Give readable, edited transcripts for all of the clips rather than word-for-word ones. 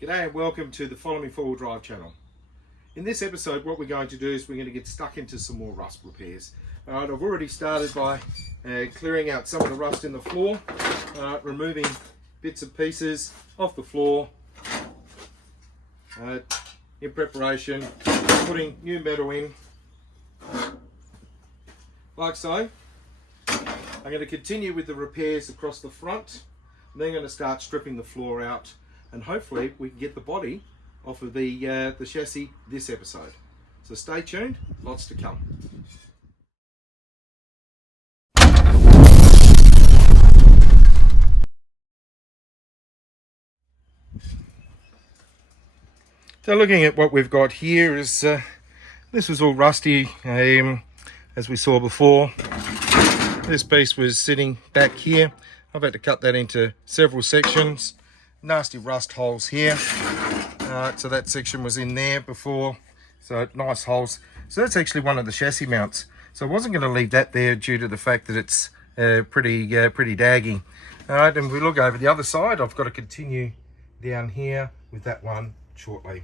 G'day and welcome to the Follow Me 4-Wheel Drive channel. In this episode what we're going to do is we're going to get stuck into some more rust repairs. I've already started by clearing out some of the rust in the floor, removing bits and pieces off the floor in preparation, putting new metal in, like so. I'm going to continue with the repairs across the front, and then I'm going to start stripping the floor out, and hopefully we can get the body off of the chassis this episode. So stay tuned, lots to come. So looking at what we've got here is, this was all rusty, as we saw before. This piece was sitting back here. I've had to cut that into several sections. Nasty rust holes here. So that section was in there before. So nice holes. So that's actually one of the chassis mounts. So I wasn't going to leave that there due to the fact that it's pretty daggy. All right, and we look over the other side. I've got to continue down here with that one shortly.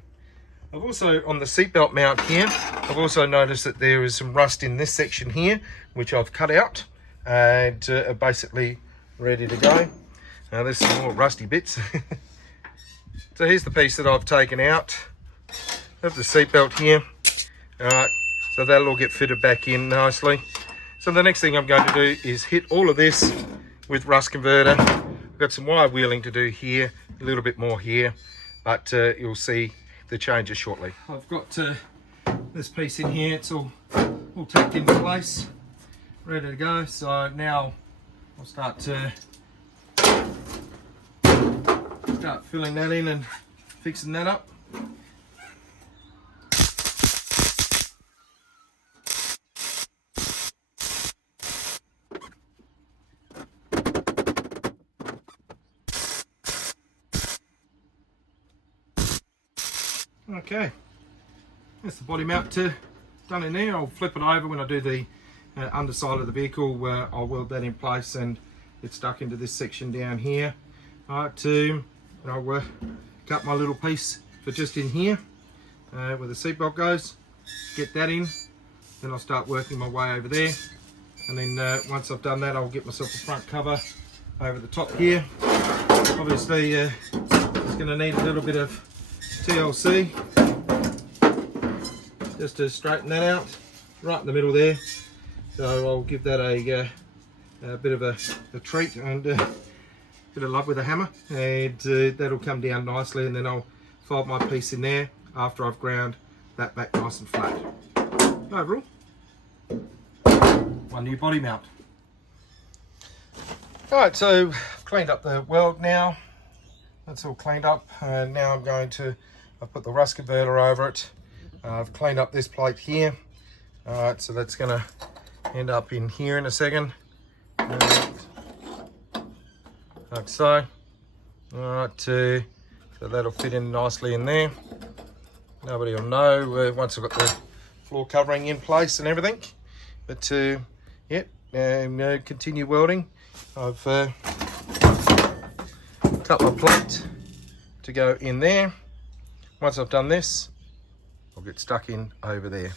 I've also, on the seatbelt mount here, I've also noticed that there is some rust in this section here, which I've cut out and are basically ready to go. Now there's some more rusty bits. So here's the piece that I've taken out of the seatbelt here. Alright, so that'll all get fitted back in nicely. So the next thing I'm going to do is hit all of this with rust converter. I've got some wire wheeling to do here, a little bit more here, but you'll see the changes shortly. I've got this piece in here, it's all tacked into place, ready to go. So now I'll start filling that in and fixing that up. Okay, that's the body mount done in there. I'll flip it over when I do the underside of the vehicle. I'll weld that in place and it's stuck into this section down here. Alright, and I'll cut my little piece for just in here where the seatbelt goes, get that in, then I'll start working my way over there, and then once I've done that I'll get myself a front cover over the top here. Obviously it's going to need a little bit of TLC just to straighten that out right in the middle there, so I'll give that a bit of a treat and bit of love with a hammer, and that'll come down nicely, and then I'll fold my piece in there after I've ground that back nice and flat. Overall, one new body mount. Alright, so I've cleaned up the weld now. That's all cleaned up, and now I'm going to, I've put the rust converter over it. I've cleaned up this plate here. Alright, so that's going to end up in here in a second. Like so. Alright, so that'll fit in nicely in there. Nobody will know once I've got the floor covering in place and everything. But yeah, and continue welding. I've cut my plate to go in there. Once I've done this, I'll get stuck in over there.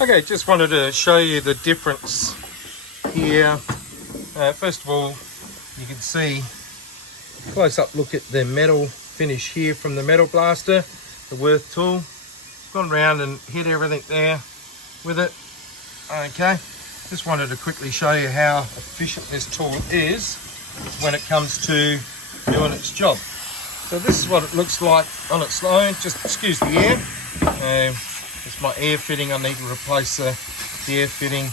Okay, just wanted to show you the difference here. First of all, you can see a close-up look at the metal finish here from the metal blaster, the Wurth tool. Gone around and hit everything there with it. Okay, just wanted to quickly show you how efficient this tool is when it comes to doing its job. So this is what it looks like on its own. Just excuse the air. It's my air fitting. I need to replace the air fitting.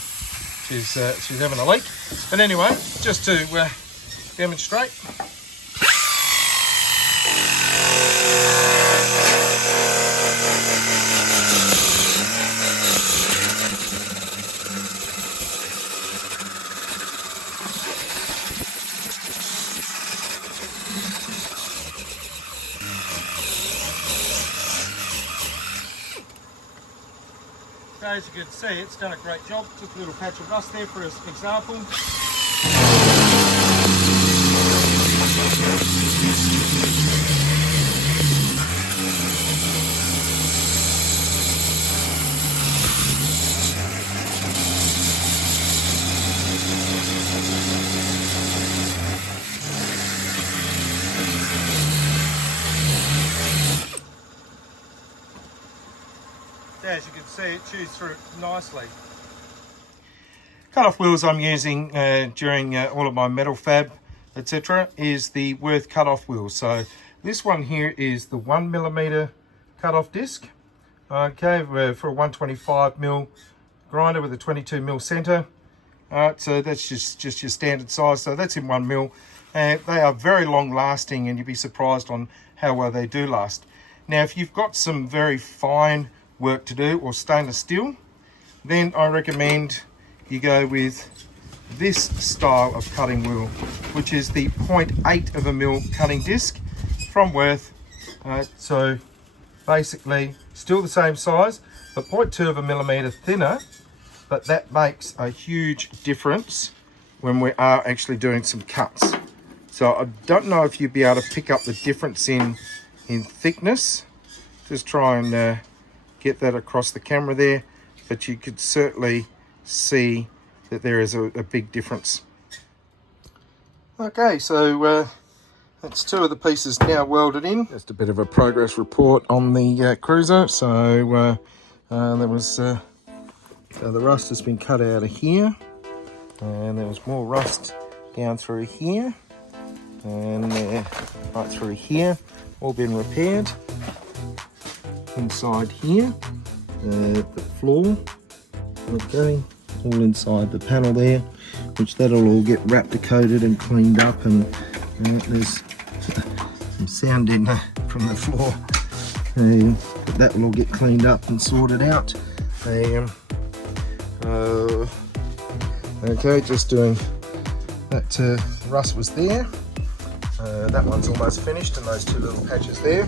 She's having a leak. But anyway, just to demonstrate. As you can see, it's done a great job. Just a little patch of rust there for an example. As you can see, it chews through nicely. Cut-off wheels I'm using during all of my metal fab, etc., is the Wurth cut-off wheel. So this one here is the 1mm cut-off disc. Okay, for a 125mm grinder with a 22mm centre. Alright, so that's just your standard size. So that's in 1mm. They are very long lasting, and you'd be surprised on how well they do last. Now, if you've got some very fine work to do, or stainless steel, then I recommend you go with this style of cutting wheel, which is the 0.8mm cutting disc from Wurth. So basically still the same size, but 0.2mm thinner, but that makes a huge difference when we are actually doing some cuts. So I don't know if you'd be able to pick up the difference in thickness. Just try and get that across the camera there, but you could certainly see that there is a big difference. Okay, so that's two of the pieces now welded in. Just a bit of a progress report on the Cruiser. So there was so the rust has been cut out of here, and there was more rust down through here, and right through here, all been repaired. Inside here, the floor, okay, all inside the panel there, which that'll all get wrapped, coated and cleaned up, and there's some sound in from the floor, but that will all get cleaned up and sorted out. Okay, just doing that. Rust was there. That one's almost finished, and those two little patches there.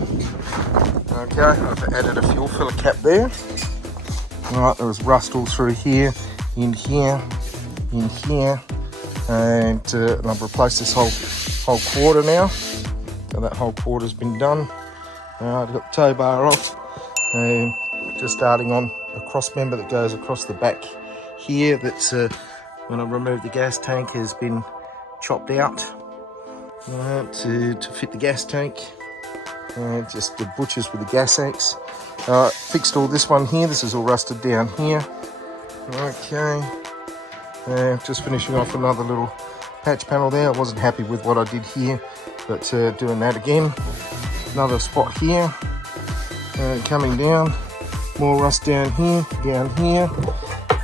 Okay, I've added a fuel filler cap there. Alright, there was rust all through here, in here, in here, and I've replaced this whole quarter now. So that whole quarter's been done. Alright, I've got the tow bar off. Just starting on a cross member that goes across the back here. That's when I removed the gas tank, has been chopped out. To fit the gas tank, and just the butchers with the gas axe. Fixed all this one here. This is all rusted down here. Okay, just finishing off another little patch panel there. I wasn't happy with what I did here, but doing that again. Another spot here, coming down. More rust down here, down here.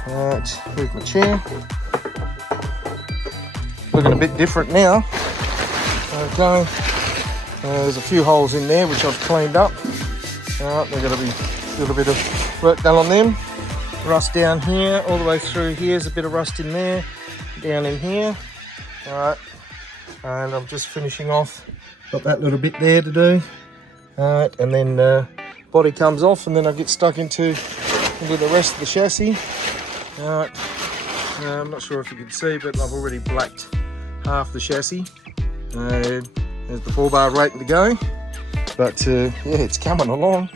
Here's my chair. Looking a bit different now. Okay, there's a few holes in there which I've cleaned up. Alright, there's got to be a little bit of work done on them. Rust down here, all the way through here. There's a bit of rust in there, down in here. Alright, and I'm just finishing off. Got that little bit there to do. Alright, and then body comes off, and then I get stuck into the rest of the chassis. Alright, I'm not sure if you can see, but I've already blacked half the chassis. There's the 4-bar waiting to go, but yeah, it's coming along.